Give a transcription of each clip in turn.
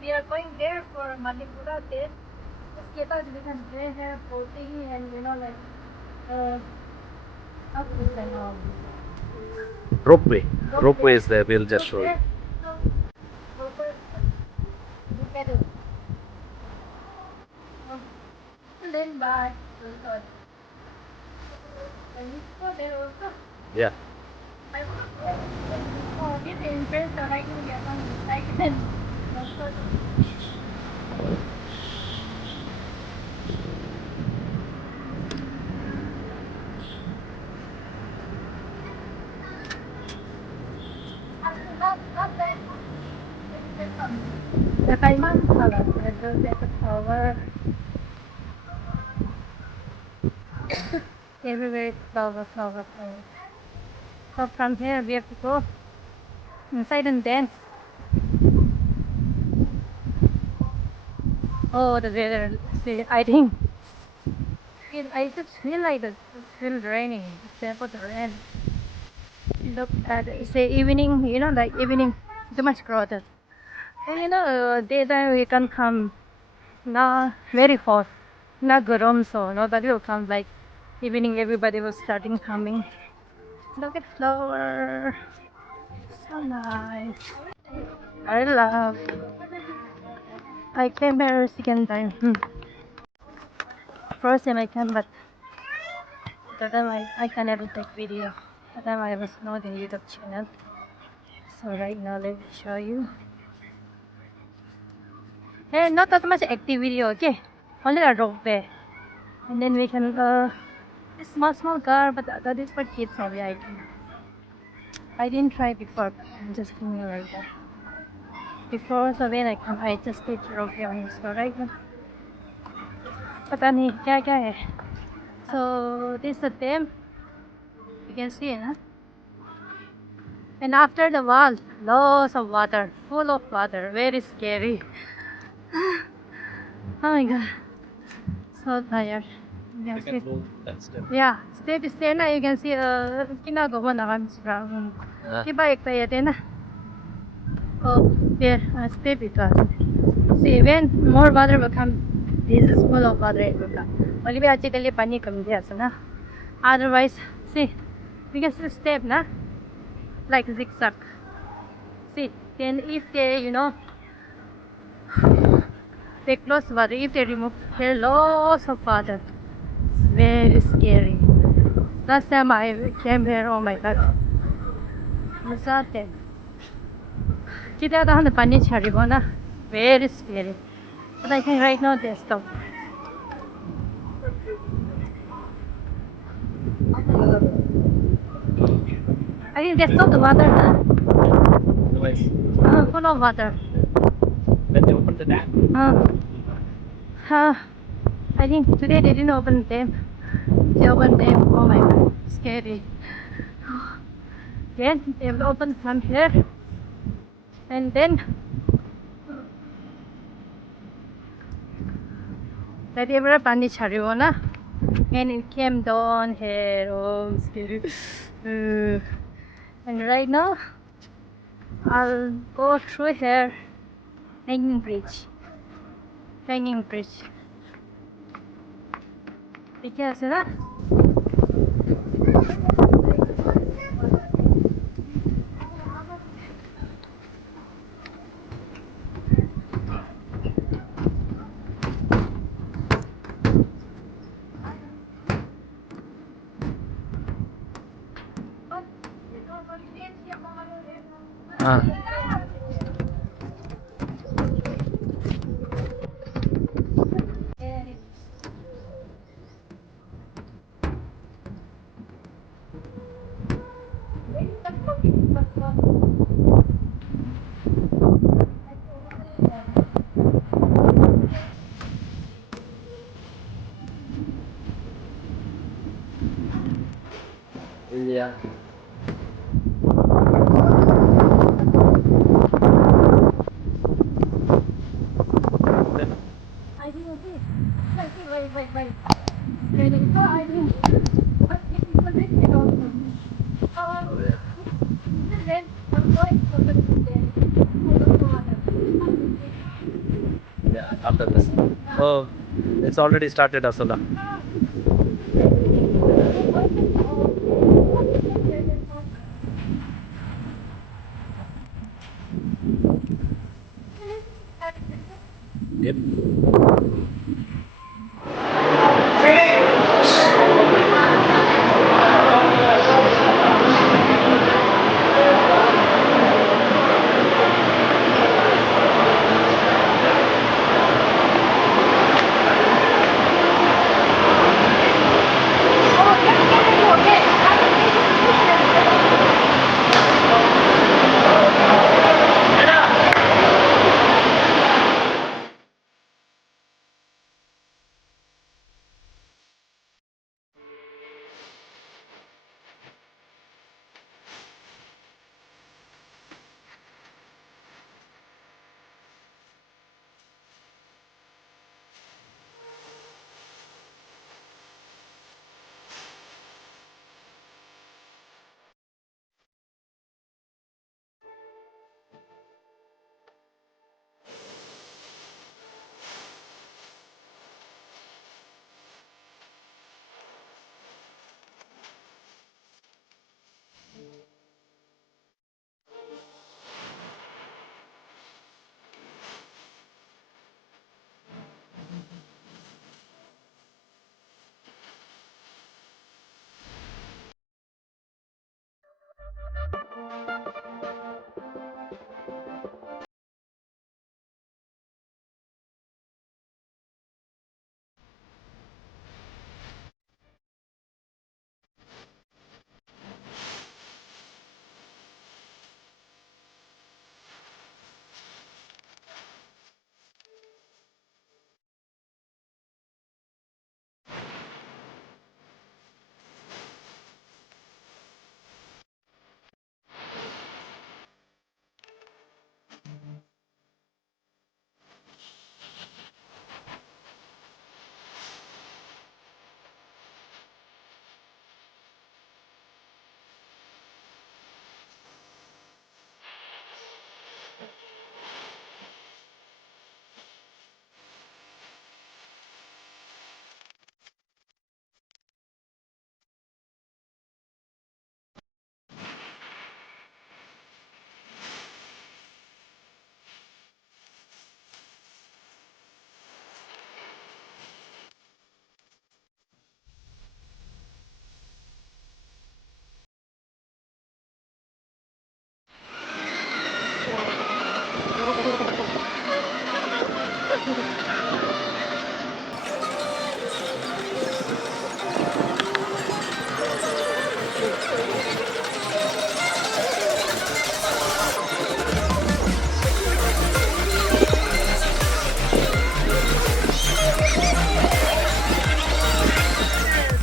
we are going there for Malampuzha there. उसके बाद we can play here boating and like how to say now. Ropeway. Ropeway is there. We'll just show you. Look at it. Then bye. Can you go there also? Yeah. Oh, this is first so I can get on I can the Kaiman color, the flower. Everywhere is flower. So from here we have to go inside and dance. Oh, the weather. See, I think I just feel like it's still raining. It's about to rain. Look at say evening, like evening, too much crowded. And daytime we can come not very fast, not good so nobody will come like evening everybody was starting coming. Look at flower. So nice. I love. I came here second time. First time I came, but that time I can never take video. That time I was not in YouTube channel. So right now let me show you. Hey, not that much activity, okay? Only a ropeway. And then we can small car, but that is for kids only. I didn't try before. I'm just doing it right there. Before, so when I come, I just take ropeway on this right now. पता नहीं क्या क्या है. So this is the dam. You can see it, huh? And after the wall, lots of water, full of water, very scary. Oh my god, so tired. You can see. That step. Yeah, step na. You can see ginagawa na kami sa diba ikta na. Oh, there, step ito. See, when more water will come, this is full of water it will come. Only we actually pani come there, so na. Otherwise, see, we can see step na, like zigzag. See, then if they, they close water, if they remove, there are lots of water. Very scary. Last time I came here, oh my god. What's that then? Kita tahan pani charibo na. Very scary. But I think right now they stop. I think they stopped the water. Otherwise, Full of water. when they open the dam. I think today they didn't open the dam. They opened the dam. Oh my god, scary. Then they will open from here, and then that ever pani charibo na, and it came down here. Oh, scary. And right now, I'll go through here, hanging bridge. Because Yeah. Oh, it's already started, Asula. Yep.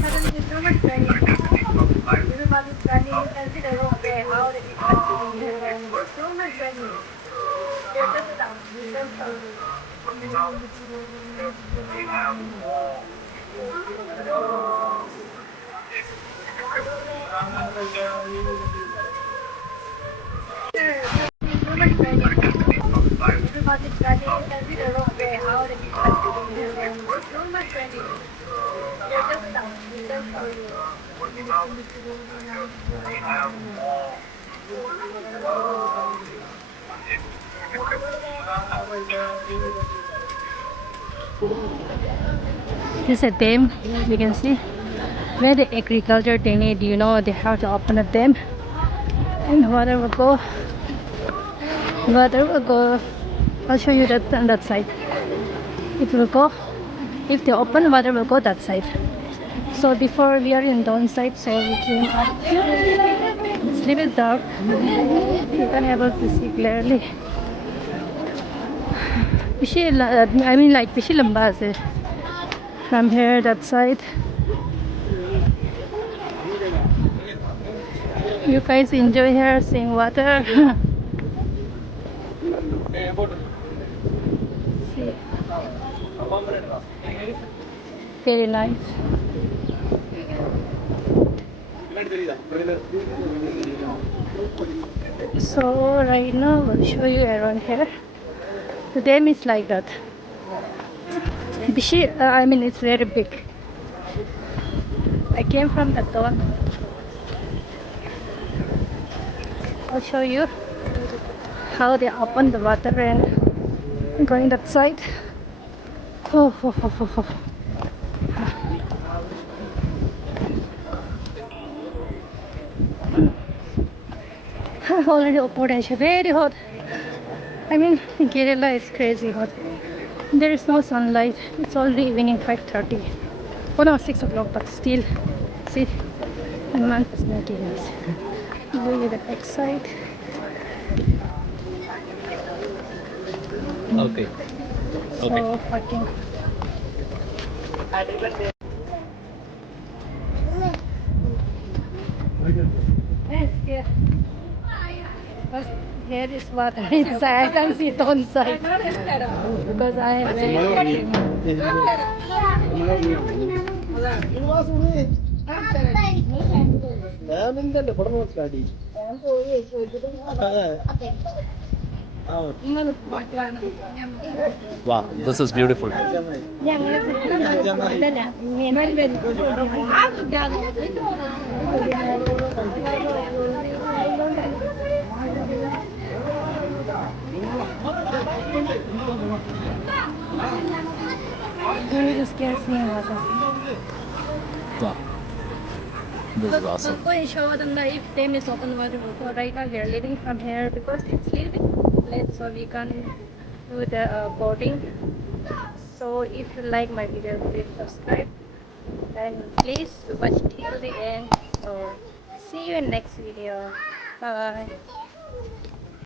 Suddenly there's so much training. Everybody's running. You can see the ropeway, how it is actually here. So much training. They're just stuck. They're stuck. So much training. Everybody's running. You can see the ropeway, how it is actually here. So much training. They're just stuck. They're This is a dam, you can see where the agriculture they need, they have to open a dam and water will go. I'll show you that on that side. It will go, if they open, water will go that side. So before we are in downside, so we came up here. It's a little bit dark. You can able to see clearly. I mean like pishi lamba ase. From here, that side. You guys enjoy here seeing water. See, very nice. So right now, I'll show you around here. The dam is like that. I mean, it's very big. I came from the door. I'll show you how they open the water and going that side. Oh, oh, oh, oh, oh. Already potential very hot. I mean, Kerala is crazy hot. There is no sunlight. It's already evening 5:30. Oh no, 6 o'clock, but still, see, the month is making us. Look at the backside. Okay. Okay. So fucking. Yeah. But here is water inside. I can see it on side because I am very Wow, this is beautiful. really scared seeing water. Wow, this is awesome. Go and show them that if them is open water. So right now we are leaving from here because it's little bit late, so we can do the boarding. So if you like my video, please subscribe and please watch till the end. So see you in next video. Bye.